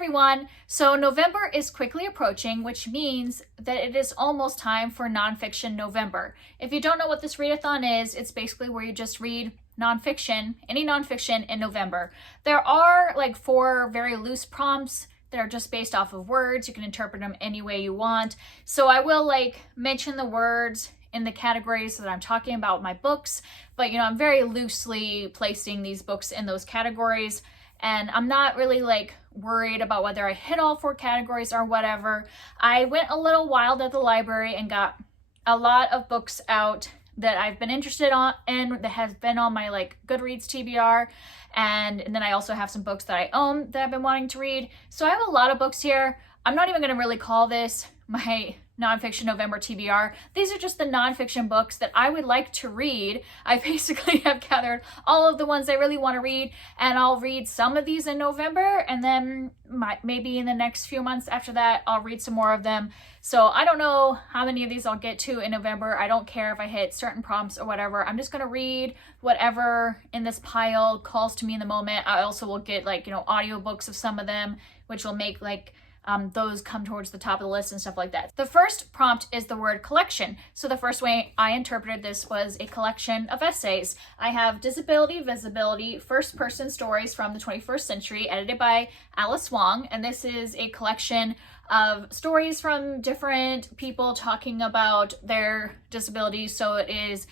everyone! So November is quickly approaching, which means that it is almost time for Nonfiction November. If you don't know what this readathon is, it's basically where you just read nonfiction, any nonfiction in November. There are like 4 very loose prompts that are just based off of words. You can interpret them any way you want. So I will like mention the words in the categories that I'm talking about my books, but I'm very loosely placing these books in those categories. And I'm not really like worried about whether I hit all 4 categories or whatever. I went a little wild at the library and got a lot of books out that I've been interested in that has been on my like Goodreads TBR. And then I also have some books that I own that I've been wanting to read. So I have a lot of books here. I'm not even going to really call this my Nonfiction November TBR. These are just the nonfiction books that I would like to read. I basically have gathered all of the ones I really want to read, and I'll read some of these in November, and then maybe in the next few months after that, I'll read some more of them. So I don't know how many of these I'll get to in November. I don't care if I hit certain prompts or whatever. I'm just going to read whatever in this pile calls to me in the moment. I also will get like, audiobooks of some of them, which will make like those come towards the top of the list and stuff like that. The first prompt is the word collection. So the first way I interpreted this was a collection of essays. I have Disability, Visibility, First Person Stories from the 21st Century, edited by Alice Wong. And this is a collection of stories from different people talking about their disabilities. So it is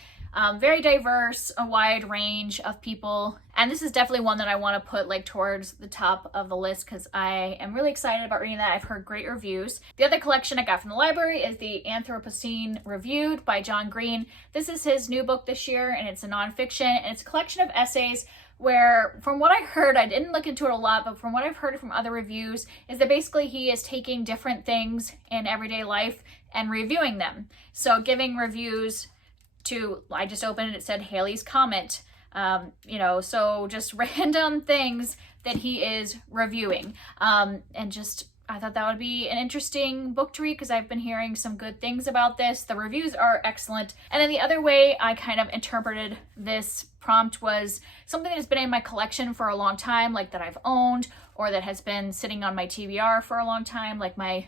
very diverse, a wide range of people. And this is definitely one that I want to put like towards the top of the list because I am really excited about reading that. I've heard great reviews. The other collection I got from the library is the Anthropocene Reviewed by John Green. This is his new book this year, and it's a nonfiction, and it's a collection of essays where, from what I heard, I didn't look into it a lot, but from what I've heard from other reviews, is that basically he is taking different things in everyday life and reviewing them. So giving reviews to, I just opened it, it said Haley's Comment, so just random things that he is reviewing. And just, I thought that would be an interesting book to read because I've been hearing some good things about this. The reviews are excellent. And then the other way I kind of interpreted this prompt was something that has been in my collection for a long time, like that I've owned, or that has been sitting on my TBR for a long time, like my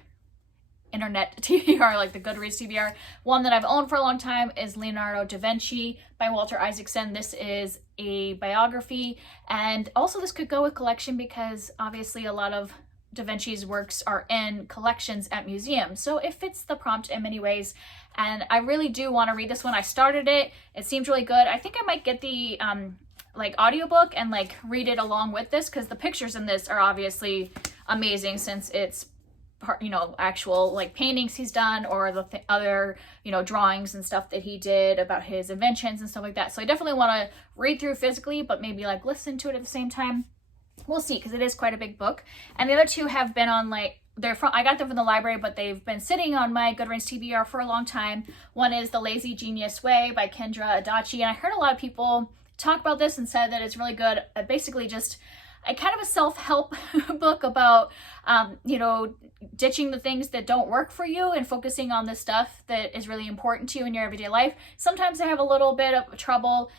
internet TBR, like the Goodreads TBR. One that I've owned for a long time is Leonardo da Vinci by Walter Isaacson. This is a biography, and also this could go with collection because obviously a lot of Da Vinci's works are in collections at museums, so it fits the prompt in many ways. And I really do want to read this one. I started it, it seems really good. I think I might get the like audiobook and like read it along with this because the pictures in this are obviously amazing since it's actual like paintings he's done or the other, drawings and stuff that he did about his inventions and stuff like that. So I definitely want to read through physically, but maybe like listen to it at the same time. We'll see, because it is quite a big book. And the other 2 have been on like, I got them from the library, but they've been sitting on my Goodreads TBR for a long time. One is The Lazy Genius Way by Kendra Adachi. And I heard a lot of people talk about this and said that it's really good. Basically just a kind of a self-help book about, ditching the things that don't work for you and focusing on the stuff that is really important to you in your everyday life. Sometimes I have a little bit of trouble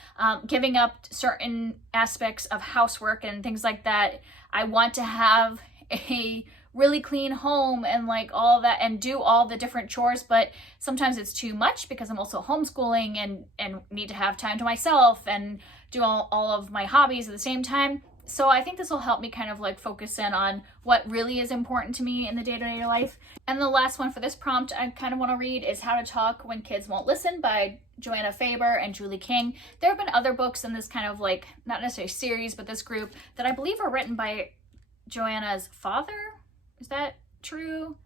giving up certain aspects of housework and things like that. I want to have a really clean home and like all that and do all the different chores, but sometimes it's too much because I'm also homeschooling and need to have time to myself and do all of my hobbies at the same time. So I think this will help me kind of like focus in on what really is important to me in the day-to-day life. And the last one for this prompt I kind of want to read is How to Talk When Kids Won't Listen by Joanna Faber and Julie King. There have been other books in this kind of like, not necessarily series, but this group that I believe are written by Joanna's father. Is that true?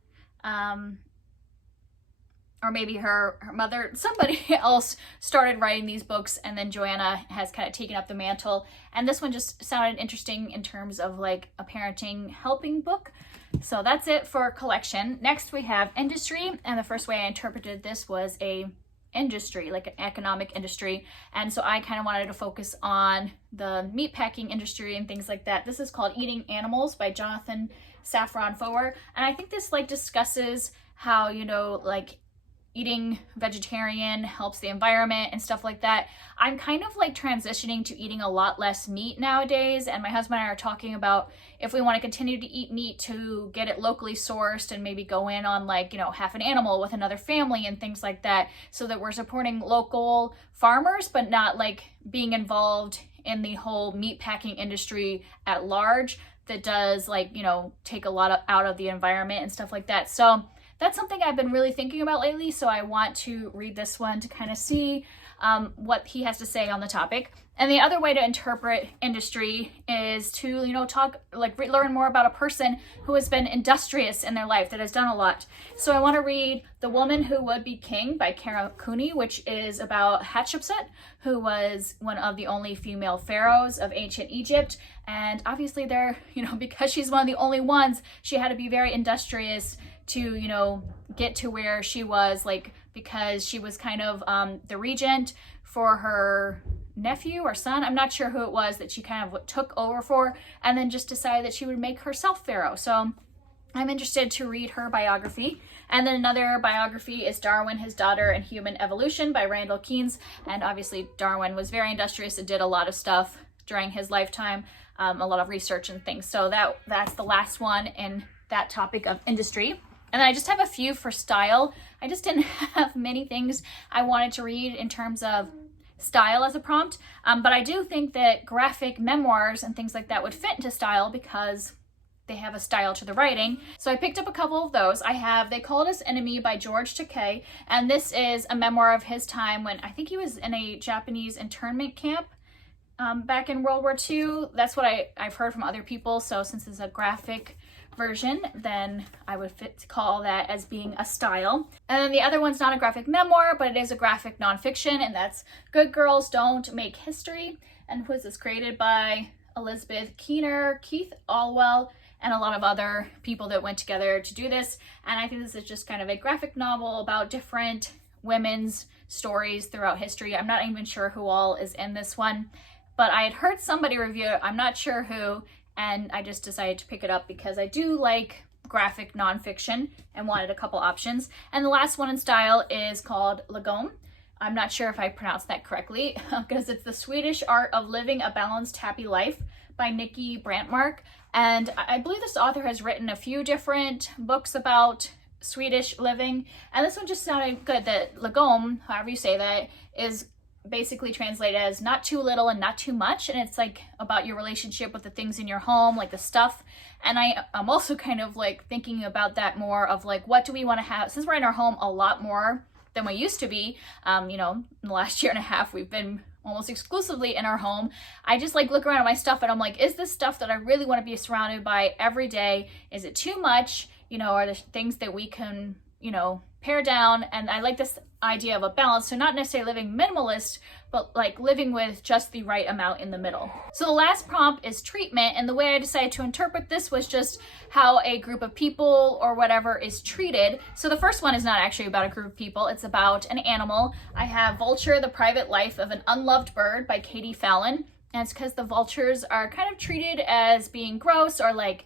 Or maybe her mother, somebody else started writing these books and then Joanna has kind of taken up the mantle. And this one just sounded interesting in terms of like a parenting helping book. So that's it for collection. Next we have industry. And the first way I interpreted this was a industry, like an economic industry. And so I kind of wanted to focus on the meatpacking industry and things like that. This is called Eating Animals by Jonathan Safran Foer. And I think this like discusses how, like eating vegetarian helps the environment and stuff like that. I'm kind of like transitioning to eating a lot less meat nowadays, and my husband and I are talking about if we want to continue to eat meat to get it locally sourced and maybe go in on like, you know, half an animal with another family and things like that, so that we're supporting local farmers but not like being involved in the whole meat packing industry at large that does like, you know, take a lot out of the environment and stuff like that. So that's something I've been really thinking about lately, so I want to read this one to kind of see what he has to say on the topic. And the other way to interpret industry is to, you know, learn more about a person who has been industrious in their life, that has done a lot. So I want to read The Woman Who Would Be King by Cooney, which is about Hatshepsut, who was one of the only female pharaohs of ancient Egypt. And obviously they're, you know, because she's one of the only ones, she had to be very industrious to, you know, get to where she was, like, because she was kind of the regent for her nephew or son, I'm not sure who it was, that she kind of took over for, and then just decided that she would make herself pharaoh. So I'm interested to read her biography. And then another biography is Darwin, His Daughter, and Human Evolution by Randall Keynes. And obviously Darwin was very industrious and did a lot of stuff during his lifetime, a lot of research and things. So that's the last one in that topic of industry. And then I just have a few for style. I just didn't have many things I wanted to read in terms of style as a prompt, but I do think that graphic memoirs and things like that would fit into style because they have a style to the writing. So I picked up a couple of those. I have They Called Us Enemy by George Takei, and this is a memoir of his time when I think he was in a Japanese internment camp back in World War II. That's what I've heard from other people, so since it's a graphic version, then I would call that as being a style. And then the other one's not a graphic memoir, but it is a graphic nonfiction, and that's Good Girls Don't Make History. And was this created by Elizabeth Keener, Keith Alwell, and a lot of other people that went together to do this. And I think this is just kind of a graphic novel about different women's stories throughout history. I'm not even sure who all is in this one, but I had heard somebody review it, I'm not sure who, and I just decided to pick it up because I do like graphic nonfiction and wanted a couple options. And the last one in style is called Lagom. I'm not sure if I pronounced that correctly because it's The Swedish Art of Living a Balanced Happy Life by Nikki Brantmark. And I believe this author has written a few different books about Swedish living, and this one just sounded good. That Lagom, however you say that, is basically translated as not too little and not too much, and it's like about your relationship with the things in your home, like the stuff. And I'm also kind of like thinking about that more of like, what do we want to have, since we're in our home a lot more than we used to be. You know, in the last year and a half we've been almost exclusively in our home. I just like look around at my stuff and I'm like, is this stuff that I really want to be surrounded by every day? Is it too much? You know, are there things that we can, you know, pare down? And I like this idea of a balance. So not necessarily living minimalist, but like living with just the right amount in the middle. So the last prompt is treatment. And the way I decided to interpret this was just how a group of people or whatever is treated. So the first one is not actually about a group of people. It's about an animal. I have Vulture, The Private Life of an Unloved Bird by Katie Fallon. And it's because the vultures are kind of treated as being gross or like,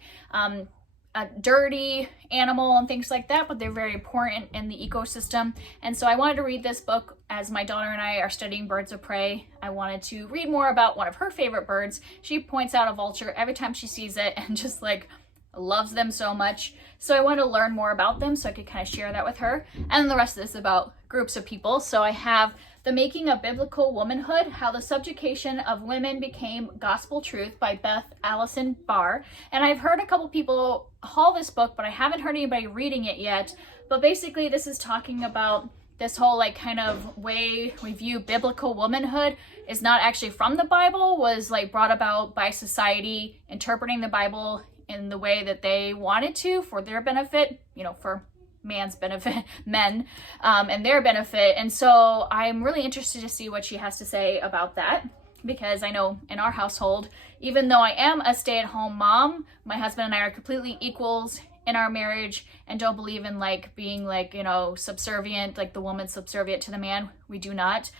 a dirty animal and things like that, but they're very important in the ecosystem. And so I wanted to read this book as my daughter and I are studying birds of prey. I wanted to read more about one of her favorite birds. She points out a vulture every time she sees it and just like loves them so much. So I wanted to learn more about them so I could kind of share that with her. And then the rest of this is about groups of people. So I have The Making of Biblical Womanhood, How the Subjugation of Women Became Gospel Truth by Beth, Allison, Barr. And I've heard a couple people haul this book, but I haven't heard anybody reading it yet. But basically this is talking about this whole like kind of way we view biblical womanhood is not actually from the Bible, was like brought about by society interpreting the Bible in the way that they wanted to for their benefit, you know, for man's benefit, men, and their benefit. And so I'm really interested to see what she has to say about that. because I know in our household, even though I am a stay-at-home mom, my husband and I are completely equals in our marriage and don't believe in like being like, you know, subservient, like the woman subservient to the man. We do not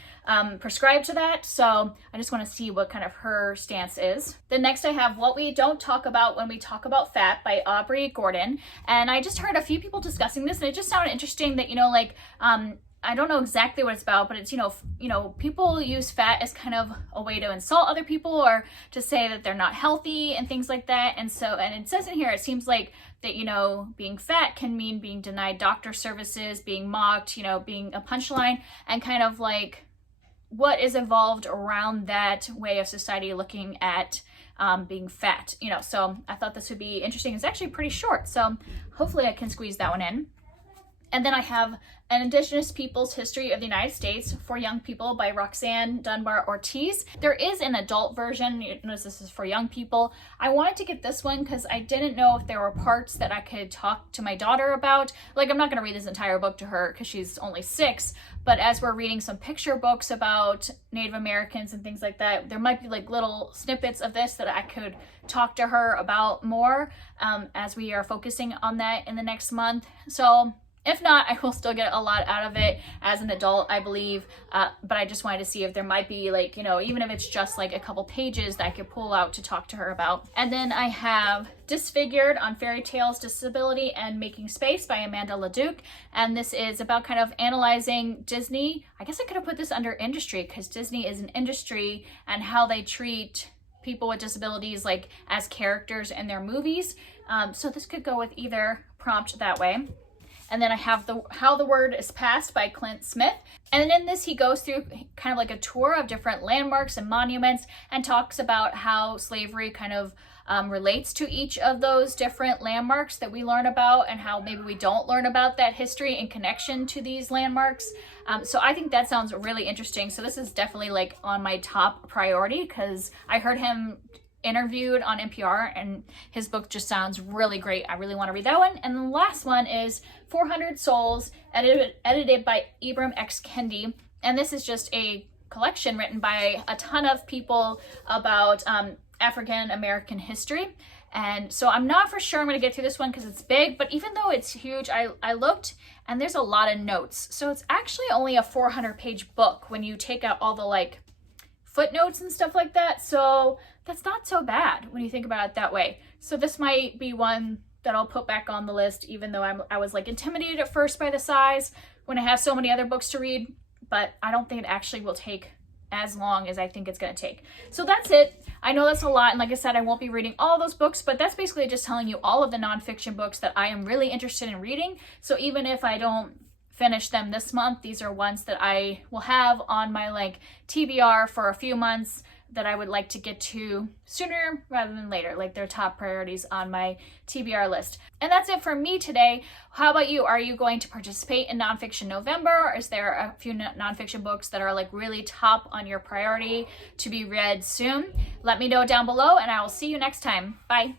prescribe to that. So I just want to see what kind of her stance is. Then next I have What We Don't Talk About When We Talk About Fat by Aubrey Gordon. And I just heard a few people discussing this and it just sounded interesting that, you know, like, I don't know exactly what it's about, but it's, you know, people use fat as kind of a way to insult other people or to say that they're not healthy and things like that. And so, and it says in here, it seems like that, you know, being fat can mean being denied doctor services, being mocked, you know, being a punchline, and kind of like what is evolved around that way of society looking at being fat, you know. So I thought this would be interesting. It's actually pretty short, so hopefully I can squeeze that one in. And then I have An Indigenous People's History of the United States for Young People by Roxanne Dunbar Ortiz. There is an adult version. You notice this is for young people. I wanted to get this one because I didn't know if there were parts that I could talk to my daughter about. Like, I'm not going to read this entire book to her because she's only 6, but as we're reading some picture books about Native Americans and things like that, there might be like little snippets of this that I could talk to her about more as we are focusing on that in the next month. So if not, I will still get a lot out of it as an adult, I believe, but I just wanted to see if there might be like, you know, even if it's just like a couple pages that I could pull out to talk to her about. And then I have Disfigured on Fairy Tales, Disability, and Making Space by Amanda LeDuc. And this is about kind of analyzing Disney. I guess I could have put this under industry because Disney is an industry and how they treat people with disabilities like as characters in their movies. So this could go with either prompt that way. And then I have How the Word is Passed by Clint Smith. And in this, he goes through kind of like a tour of different landmarks and monuments and talks about how slavery kind of relates to each of those different landmarks that we learn about and how maybe we don't learn about that history in connection to these landmarks. So I think that sounds really interesting. So this is definitely like on my top priority because I heard him interviewed on NPR and his book just sounds really great. I really want to read that one. And the last one is 400 Souls, edited by Ibram X. Kendi. And this is just a collection written by a ton of people about African American history. And so I'm not for sure I'm going to get through this one because it's big, but even though it's huge, I looked and there's a lot of notes. So it's actually only a 400-page book when you take out all the like footnotes and stuff like that. So that's not so bad when you think about it that way. So this might be one that I'll put back on the list, even though I was like intimidated at first by the size when I have so many other books to read, but I don't think it actually will take as long as I think it's going to take. So that's it. I know that's a lot, and like I said, I won't be reading all those books, but that's basically just telling you all of the nonfiction books that I am really interested in reading. So even if I don't finish them this month, these are ones that I will have on my like TBR for a few months that I would like to get to sooner rather than later, like their top priorities on my TBR list. And that's it for me today. How about you? Are you going to participate in Nonfiction November? Or is there a few nonfiction books that are like really top on your priority to be read soon? Let me know down below and I will see you next time. Bye.